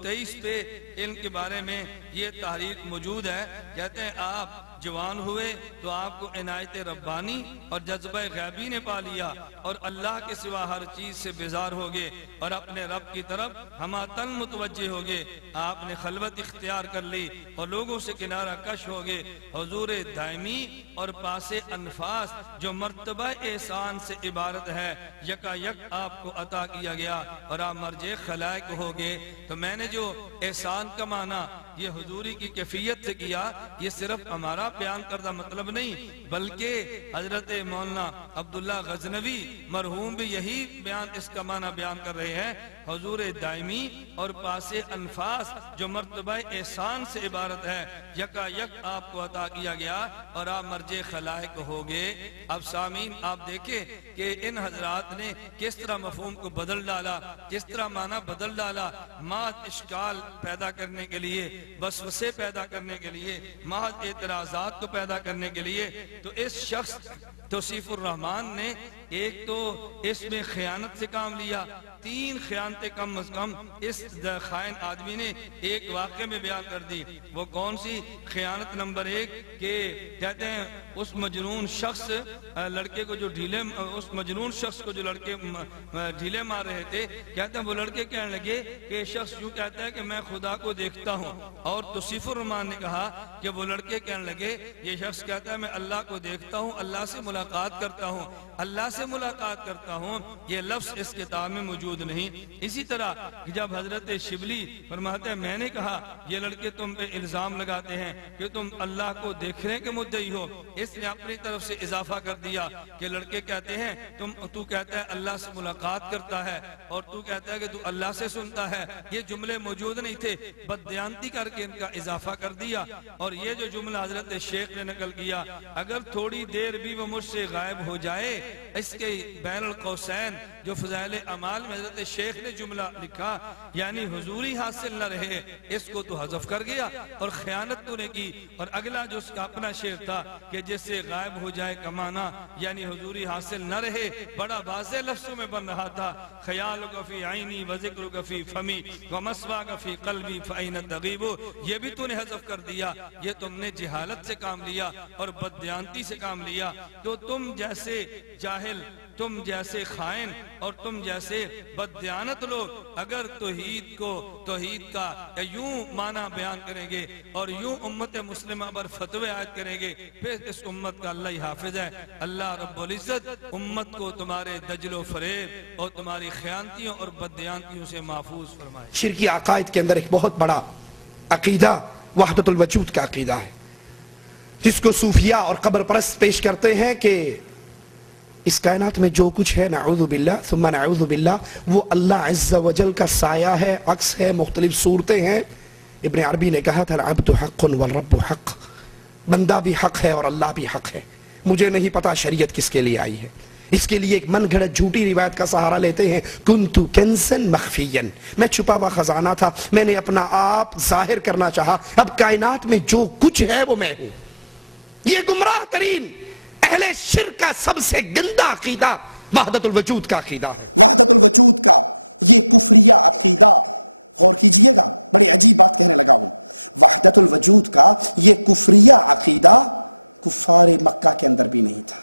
23 پہ علم کے بارے میں یہ تحریک موجود ہے. کہتے ہیں آپ جوان ہوئے تو آپ کو عنایت ربانی اور جذبہ غیبی نے پا لیا اور اللہ کے سوا ہر چیز سے بیزار ہو گئے اور اپنے رب کی طرف ہماتن متوجہ ہو گئے. آپ نے خلوت اختیار کر لی اور لوگوں سے کنارہ کش ہو گئے. حضور دائمی اور پاس انفاس جو مرتبہ احسان سے عبارت ہے یکا یک آپ کو عطا کیا گیا اور آپ مرجع خلائق ہو گئے. تو میں نے جو احسان کا معنی یہ حضوری کی کیفیت سے کیا، یہ صرف ہمارا بیان کردہ مطلب نہیں بلکہ حضرت مولانا عبداللہ غزنوی مرحوم بھی یہی بیان اس کا معنی بیان کر رہے ہیں. حضور دائمی اور پاس انفاس جو مرتبہ احسان سے عبارت ہے یکا یک آپ کو عطا کیا گیا اور آپ مرجع خلائق ہو گئے. اب سامعین آپ دیکھیں کہ ان حضرات نے کس طرح مفہوم کو بدل ڈالا، کس طرح معنی بدل ڈالا، محض اشکال پیدا کرنے کے لیے، وسوسے پیدا کرنے کے لیے، محض اعتراضات کو پیدا کرنے کے لیے. تو اس شخص توصیف الرحمن نے ایک تو اس میں خیانت سے کام لیا، 3 خیانتیں کم از کم اس خائن آدمی نے ایک واقعے میں بیان کر دی. وہ کون سی خیانت؟ نمبر 1 کہ کہتے ہیں اس مجنون شخص لڑکے کو جو لڑکے ڈھیلے مار رہے تھے، کہتے ہیں وہ لڑکے کہنے لگے کہ یہ شخص یوں کہتا ہے کہ میں خدا کو دیکھتا ہوں، اور توصیف الرحمن نے کہا کہ وہ لڑکے کہنے لگے یہ شخص کہتا ہے میں اللہ کو دیکھتا ہوں، اللہ سے ملاقات کرتا ہوں، اللہ سے ملاقات کرتا ہوں. یہ لفظ اس کتاب میں موجود نہیں. اسی طرح جب حضرت شبلی فرماتے ہیں میں نے کہا یہ لڑکے تم پہ الزام لگاتے ہیں کہ تم اللہ کو دیکھنے کے مدعی ہو، اس نے اپنی طرف سے اضافہ کر دیا کہ لڑکے کہتے ہیں تو کہتا ہے اللہ سے ملاقات کرتا ہے اور تو کہتا ہے کہ تو اللہ سے سنتا ہے. یہ جملے موجود نہیں تھے، بددیانتی کر کے ان کا اضافہ کر دیا. اور یہ جو جملہ حضرت شیخ نے نقل کیا، اگر تھوڑی دیر بھی وہ مجھ سے غائب ہو جائے، اس کے بین القوسین جو فضائل اعمال میں حضرت شیخ نے جملہ لکھا یعنی حضوری حاصل نہ رہے، اس کو تو حذف کر گیا اور خیانت تو نے کی. اور اگلا جو اس کا اپنا شعر تھا کہ جس سے غائب ہو جائے کمانا یعنی حضوری حاصل نہ رہے، بڑا واضح لفظوں میں بن رہا تھا. خیالک فی عینی و ذکرک فی فمی و مسواک فی قلبی فین تغیب. یہ بھی تو نے حذف کر دیا. یہ تم نے جہالت سے کام لیا اور بددیانتی سے کام لیا. تو تم جیسے جاہل، تم جیسے خائن اور تم جیسے بددیانت لوگ اگر توحید کا یوں معنی بیان کریں گے اور یوں امت مسلمہ پر فتوے عائد کریں گے، پھر اس امت کا اللہ ہی حافظ ہے. اللہ رب العزت امت کو تمہارے دجل و فریب اور تمہاری خیانتیوں اور بددیانتیوں سے محفوظ فرمائے. شرکی عقائد کے اندر ایک بہت بڑا عقیدہ وحدت الوجود کا عقیدہ ہے، جس کو صوفیاء اور قبر پرست پیش کرتے ہیں کہ اس کائنات میں جو کچھ ہے نعوذ باللہ ثم نعوذ باللہ وہ اللہ عز و جل کا سایہ ہے، عکس ہے، مختلف صورتیں ہیں. ابن عربی نے کہا تھا العبد حق والرب حق، بندہ بھی حق ہے اور اللہ بھی حق ہے. مجھے نہیں پتا شریعت کس کے لیے آئی ہے، اس کے لیے ایک من گھڑت جھوٹی روایت کا سہارا لیتے ہیں. کنتو کنزن مخفین، میں چھپا ہوا خزانہ تھا، میں نے اپنا آپ ظاہر کرنا چاہا، اب کائنات میں جو کچھ ہے وہ میں ہوں. یہ گمراہ ترین اہل شرک کا سب سے گندہ عقیدہ وحدت الوجود کا عقیدہ. وحدت الوجود کا یہ کفریہ عقیدہ، غور کیجئے گا، بڑی عجیب بات کہنے لگا ہوں. وحدت الوجود کا یہ کفریہ عقیدہ کفار مکہ کے اندر بھی نہیں تھا.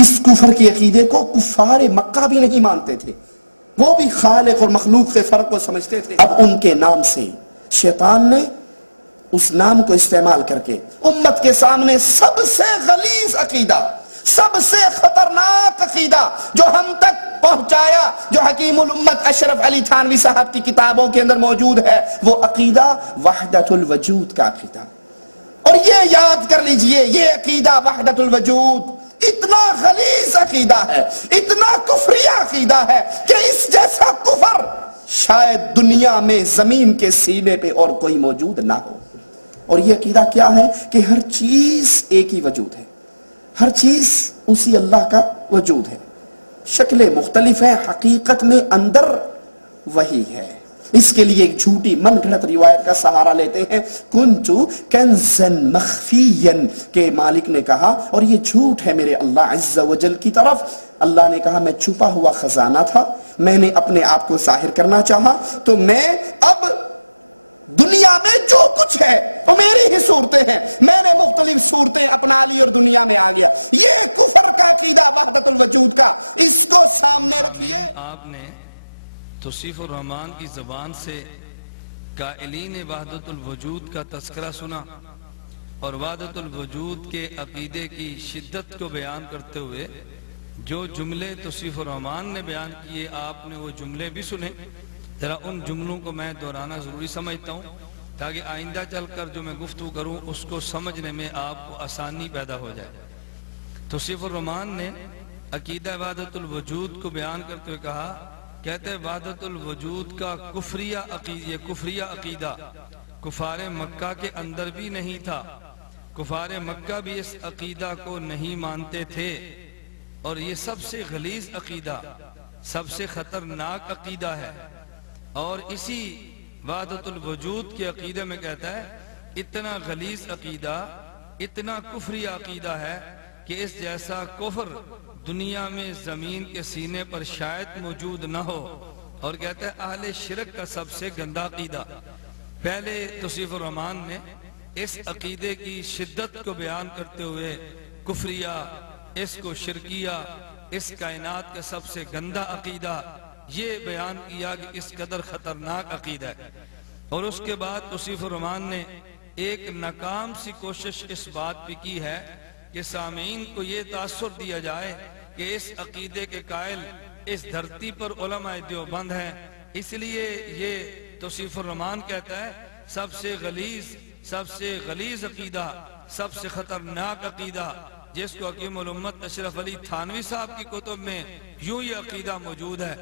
اس کفر کی عقیدے کو کفار مکہ بھی نہیں مانتے تھے، وہ بھی خالق اور مخلوق کے فرق کو سمجھتے تھے. اب ان کے نام سے شیطان نے اس نام کو استعمال کر کے امت کے سامنے سب سے غلیظ عقیدہ، سب سے خطرناک عقیدہ جو ہم تک پہنچایا، جو حکیم الامت اشرف علی تھانوی صاحب کی کتابوں کے اندر موجود ہے، وہ عقیدہ وحدت الوجود کا عقیدہ. اور یہ یاد کر لیجئے، یہ عقیدہ وحدت الوجود اتنا غلیظ عقیدہ ہے، اتنا کفریہ عقیدہ ہے کہ اس جیسا کفر شاید دنیا میں زمین کے سینے پہ اور کوئی موجود نہ ہو. اور یہ عقیدہ کیا ہے کہ ہر چیز ایک ہی وجود ہے، ہر چیز اسی اللہ کا وجود ہے، شکلیں مختلف ہیں، حقیقت میں اندر وہی ہے. اس کے لیے ایک جھوٹی من گھڑت روایت کا سہارا لیتے ہیں، کنتو کنزن مخفین، کہ مالک نے کہا، اور یہ جھوٹ ہے میرے اللہ عز و جل کی طرف، اللہ نے کہا میں چھپا ہوا خزانہ تھا، میں نے اپنے آپ کو ظاہر کرنا چاہا، تو میں اب دنیا میں جو کچھ ہے وہ میری ہی صورتیں ہیں، میں نے مختلف صورتیں اپنا لی اور دنیا میں آ گیا۔ یہ کفر کا عقیدہ وحدت الوجود کا، اس کو سامنے رکھیے۔ آپ نے توصیف الرحمن کی زبان سے قائلین وحدت الوجود کا تذکرہ سنا، اور وحدت الوجود کے عقیدے کی شدت کو بیان کرتے ہوئے جو جملے توصیف الرحمن نے بیان کیے، آپ نے وہ جملے بھی سنے۔ ذرا ان جملوں کو میں دہرانا ضروری سمجھتا ہوں تاکہ آئندہ چل کر جو میں گفتگو کروں اس کو سمجھنے میں آپ کو آسانی پیدا ہو جائے۔ توصیف الرحمن نے عقیدہ وحدت الوجود کو بیان کرتے ہوئے کہا، کہتے ہیں وحدت الوجود کا کفریہ عقیدہ کفار مکہ کے اندر بھی نہیں تھا، کفار مکہ بھی اس عقیدہ کو نہیں مانتے تھے، اور یہ سب سے غلیظ عقیدہ، سب سے خطرناک عقیدہ ہے۔ اور اسی وحدت الوجود کے عقیدے میں کہتا ہے اتنا غلیظ عقیدہ، اتنا کفری عقیدہ ہے کہ اس جیسا کفر دنیا میں زمین کے سینے پر شاید موجود نہ ہو، اور کہتا ہے اہل شرک کا سب سے گندا عقیدہ۔ پہلے توصیف الرحمن نے اس عقیدے کی شدت کو بیان کرتے ہوئے کفریہ، اس کو شرکیہ، اس کائنات کا سب سے گندا عقیدہ یہ بیان کیا کہ اس قدر خطرناک عقیدہ ہے۔ اور اس کے بعد توصیف الرحمن نے ایک ناکام سی کوشش اس بات پہ کی ہے کہ سامعین کو یہ تاثر دیا جائے کہ اس عقیدے کے قائل اس دھرتی پر علماء دیوبند ہیں، اس لیے یہ توصیف الرحمن کہتا ہے سب سے غلیظ عقیدہ، سب سے خطرناک عقیدہ، جس کو حکیم الامت اشرف علی تھانوی صاحب کی کتب میں یوں یہ عقیدہ موجود ہے۔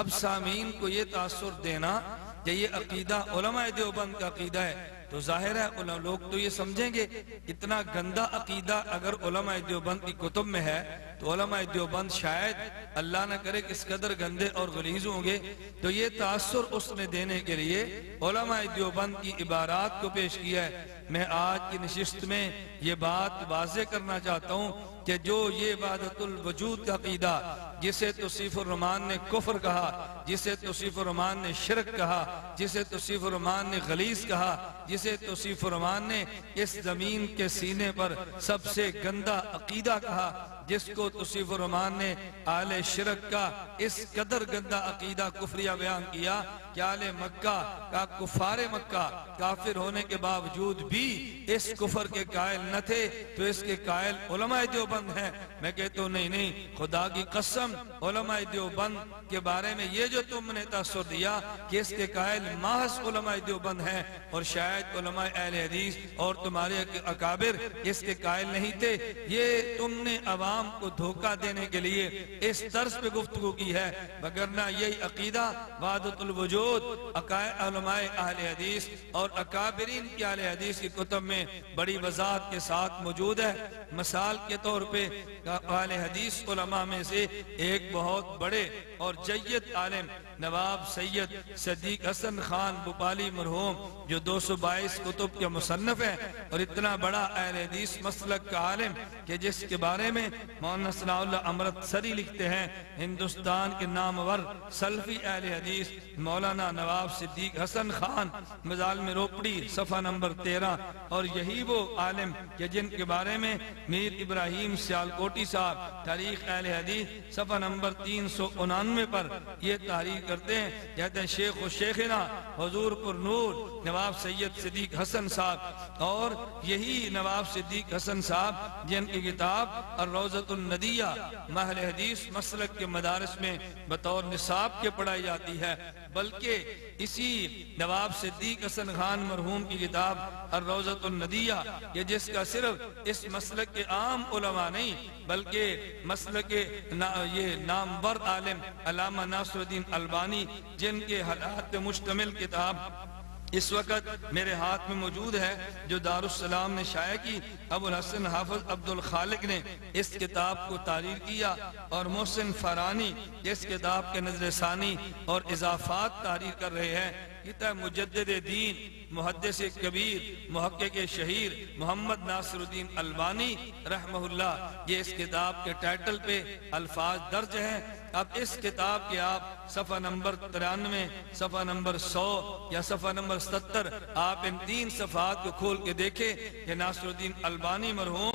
اب سامعین کو یہ تاثر دینا کہ یہ عقیدہ علماء دیوبند کا عقیدہ ہے، تو ظاہر ہے لوگ تو یہ سمجھیں گے اتنا گندا عقیدہ اگر علماء دیوبند کی کتب میں ہے تو علماء دیوبند شاید اللہ نہ کرے کس قدر گندے اور غلیظ ہوں گے۔ تو یہ تاثر اس نے دینے کے لیے علماء دیوبند کی عبارات کو پیش کیا ہے۔ میں آج کی نشست میں یہ بات واضح کرنا چاہتا ہوں کہ جو یہ وحدت الوجود کا عقیدہ جسے توصیف الرحمن نے کفر کہا، جسے توصیف الرحمن نے شرک کہا، جسے توصیف الرحمن نے غلیظ کہا، جسے توصیف الرحمن نے اس زمین کے سینے پر سب سے گندا عقیدہ کہا، جس کو توصیف الرحمن نے اہل شرک کا اس قدر گندا عقیدہ کفریہ بیان کیا کہ اہل مکہ کا کفار مکہ کافر ہونے کے باوجود بھی اس کفر کے قائل نہ تھے، تو اس کے قائل علماء دیوبند ہیں۔ میں کہتا ہوں نہیں، خدا کی قسم علماء دیوبند کے بارے میں یہ جو تم نے تاثر دیا کہ اس کے قائل محض علماء دیوبند ہیں، اور شاید علماء اہل حدیث اور تمہارے اکابر اس کے قائل نہیں تھے، یہ تم نے عوام کو دھوکہ دینے کے لیے اس طرز پہ گفتگو کی ہے، وگرنہ یہی عقیدہ وحدت الوجود علماء اہل حدیث اور اکابرین کی اہل حدیث کی کتب میں بڑی وضاحت کے ساتھ موجود ہے۔ مثال کے طور پہ اہل حدیث علماء میں سے ایک بہت بڑے اور جید عالم نواب سید صدیق حسن خان بھوپالی مرحوم، جو 222 کتب کے مصنف ہیں اور اتنا بڑا اہل حدیث مسلک کا عالم کہ جس کے بارے میں مولانا ثناء اللہ امرتسری لکھتے ہیں ہندوستان کے نامور سلفی اہل حدیث مولانا نواب صدیق حسن خان، مظالم روپڑی صفحہ نمبر 13، اور یہی وہ عالم کہ جن کے بارے میں میر ابراہیم سیالکوٹی صاحب تاریخ اہل حدیث صفحہ نمبر 399 پر یہ تحریر کرتے ہیں، کہتے ہیں شیخ و شیخنا حضور پر نور نواب سید صدیق حسن صاحب، اور یہی نواب صدیق حسن صاحب جن کی کتاب الروضۃ الندیہ اہل حدیث مسلک کے مدارس میں بطور نصاب کے پڑھائی جاتی ہے، بلکہ اسی نواب صدیق حسن خان مرحوم کی کتاب الروضۃ الندیہ کہ جس کا صرف اس مسلک کے عام علماء نہیں بلکہ مسلک یہ نامور عالم علامہ ناصر الدین البانی جن کے حالات پہ مشتمل کتاب اس وقت میرے ہاتھ میں موجود ہے، جو دارالسلام نے شائع کی، ابو الحسن حافظ عبد الخالق نے اس کتاب کو تحریر کیا، اور محسن فرانی اس کتاب کے نظر ثانی اور اضافات تحریر کر رہے ہیں۔ کہتا ہے مجدد دین محدث کبیر محقق شہیر محمد ناصر الدین البانی رحمہ اللہ، یہ اس کتاب کے ٹائٹل پہ الفاظ درج ہیں۔ اب اس کتاب کے آپ صفحہ نمبر 93 صفحہ نمبر 100 یا صفحہ نمبر 70 آپ ان 3 صفحات کو کھول کے دیکھیں کہ ناصر الدین البانی مرحوم